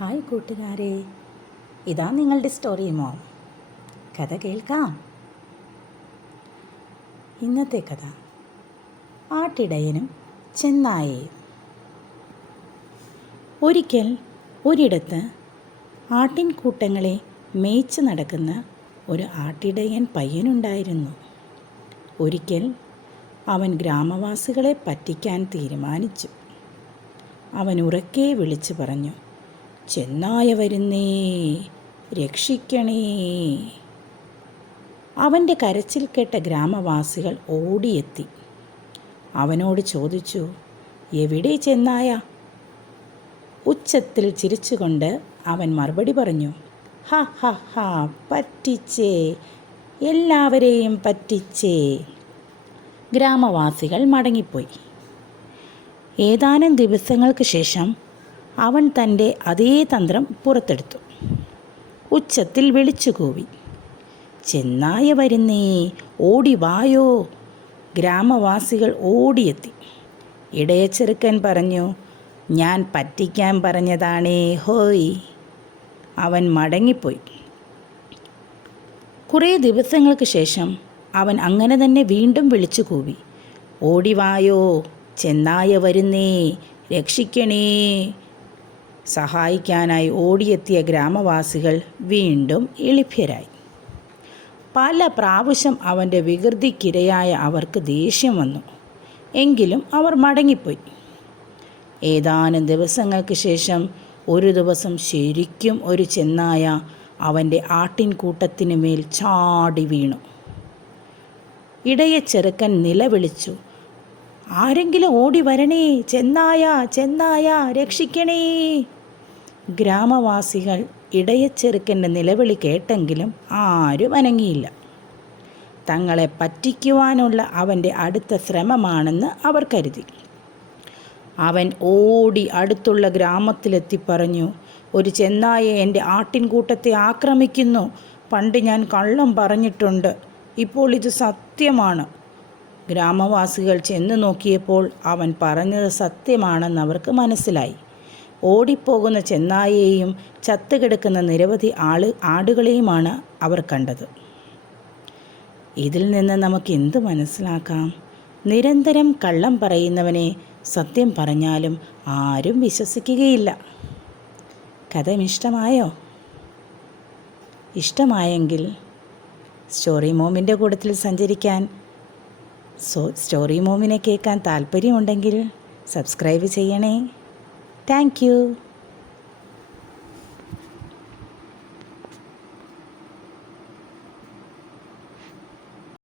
Hi കൂട്ടുകാരെ, ഇതാ നിങ്ങളുടെ സ്റ്റോറി മോം. കഥ കേൾക്കാം. ഇന്നത്തെ കഥ ആട്ടിടയനും ചെന്നായയും. ഒരിക്കൽ ഒരിടത്ത് ആട്ടിൻകൂട്ടങ്ങളെ മേയ്ച്ച് നടക്കുന്ന ഒരു ആട്ടിടയൻ പയ്യനുണ്ടായിരുന്നു. ഒരിക്കൽ അവൻ ഗ്രാമവാസികളെ പറ്റിക്കാൻ തീരുമാനിച്ചു. അവൻ ഉറക്കെ വിളിച്ചു പറഞ്ഞു, ചെന്നായ വരുന്നേ, രക്ഷിക്കണേ. അവൻ്റെ കരച്ചിൽ കേട്ട ഗ്രാമവാസികൾ ഓടിയെത്തി. അവനോട് ചോദിച്ചു, എവിടെ ചെന്നായ? ഉച്ചത്തിൽ ചിരിച്ചുകൊണ്ട് അവൻ മറുപടി പറഞ്ഞു, ഹ ഹ ഹ, പറ്റിച്ചേ, എല്ലാവരെയും പറ്റിച്ചേ. ഗ്രാമവാസികൾ മടങ്ങിപ്പോയി. ഏതാനും ദിവസങ്ങൾക്ക് ശേഷം അവൻ തൻ്റെ അതേ തന്ത്രം പുറത്തെടുത്തു. ഉച്ചത്തിൽ വിളിച്ചു കൂവി, ചെന്നായ വരുന്നേ, ഓടി വായോ. ഗ്രാമവാസികൾ ഓടിയെത്തി. ഇടയച്ചെറുക്കൻ പറഞ്ഞു, ഞാൻ പറ്റിക്കാൻ പറഞ്ഞതാണേ ഹോയ്. അവൻ മടങ്ങിപ്പോയി. കുറേ ദിവസങ്ങൾക്ക് ശേഷം അവൻ അങ്ങനെ തന്നെ വീണ്ടും വിളിച്ചു കൂവി, ഓടിവായോ, ചെന്നായ വരുന്നേ, രക്ഷിക്കണേ. സഹായിക്കാനായി ഓടിയെത്തിയ ഗ്രാമവാസികൾ വീണ്ടും എളിഭ്യരായി. പല പ്രാവശ്യം അവൻ്റെ വികൃതിക്കിരയായ അവർക്ക് ദേഷ്യം വന്നു. എങ്കിലും അവർ മടങ്ങിപ്പോയി. ഏതാനും ദിവസങ്ങൾക്ക് ശേഷം ഒരു ദിവസം ശരിക്കും ഒരു ചെന്നായ അവൻ്റെ ആട്ടിൻകൂട്ടത്തിനു മേൽ ചാടി വീണു. ഇടയച്ചെറുക്കൻ നിലവിളിച്ചു, ആരെങ്കിലും ഓടി വരണേ, ചെന്നായ, ചെന്നായ, രക്ഷിക്കണേ. ഗ്രാമവാസികൾ ഇടയച്ചെറുക്കൻ്റെ നിലവിളി കേട്ടെങ്കിലും ആരും അനങ്ങിയില്ല. തങ്ങളെ പറ്റിക്കുവാനുള്ള അവൻ്റെ അടുത്ത ശ്രമമാണെന്ന് അവർ കരുതി. അവൻ ഓടി അടുത്തുള്ള ഗ്രാമത്തിലെത്തി പറഞ്ഞു, ഒരു ചെന്നായ എൻ്റെ ആട്ടിൻകൂട്ടത്തെ ആക്രമിക്കുന്നു. പണ്ട് ഞാൻ കള്ളം പറഞ്ഞിട്ടുണ്ട്, ഇപ്പോൾ ഇത് സത്യമാണ്. ഗ്രാമവാസികൾ ചെന്ന് നോക്കിയപ്പോൾ അവൻ പറഞ്ഞത് സത്യമാണെന്ന് അവർക്ക് മനസ്സിലായി. ഓടിപ്പോകുന്ന ചെന്നായയെയും ചത്തുകിടക്കുന്ന നിരവധി ആടുകളെയുമാണ് അവർ കണ്ടത്. ഇതിൽ നിന്ന് നമുക്ക് എന്ത് മനസ്സിലാക്കാം? നിരന്തരം കള്ളം പറയുന്നവനെ സത്യം പറഞ്ഞാലും ആരും വിശ്വസിക്കുകയില്ല. കഥ ഇഷ്ടമായോ? ഇഷ്ടമായെങ്കിൽ സ്റ്റോറി മോമിൻ്റെ കൂട്ടത്തിൽ സഞ്ചരിക്കാൻ, സ്റ്റോറി മോമിനെ കേൾക്കാൻ താല്പര്യമുണ്ടെങ്കിൽ സബ്സ്ക്രൈബ് ചെയ്യണേ. Thank you.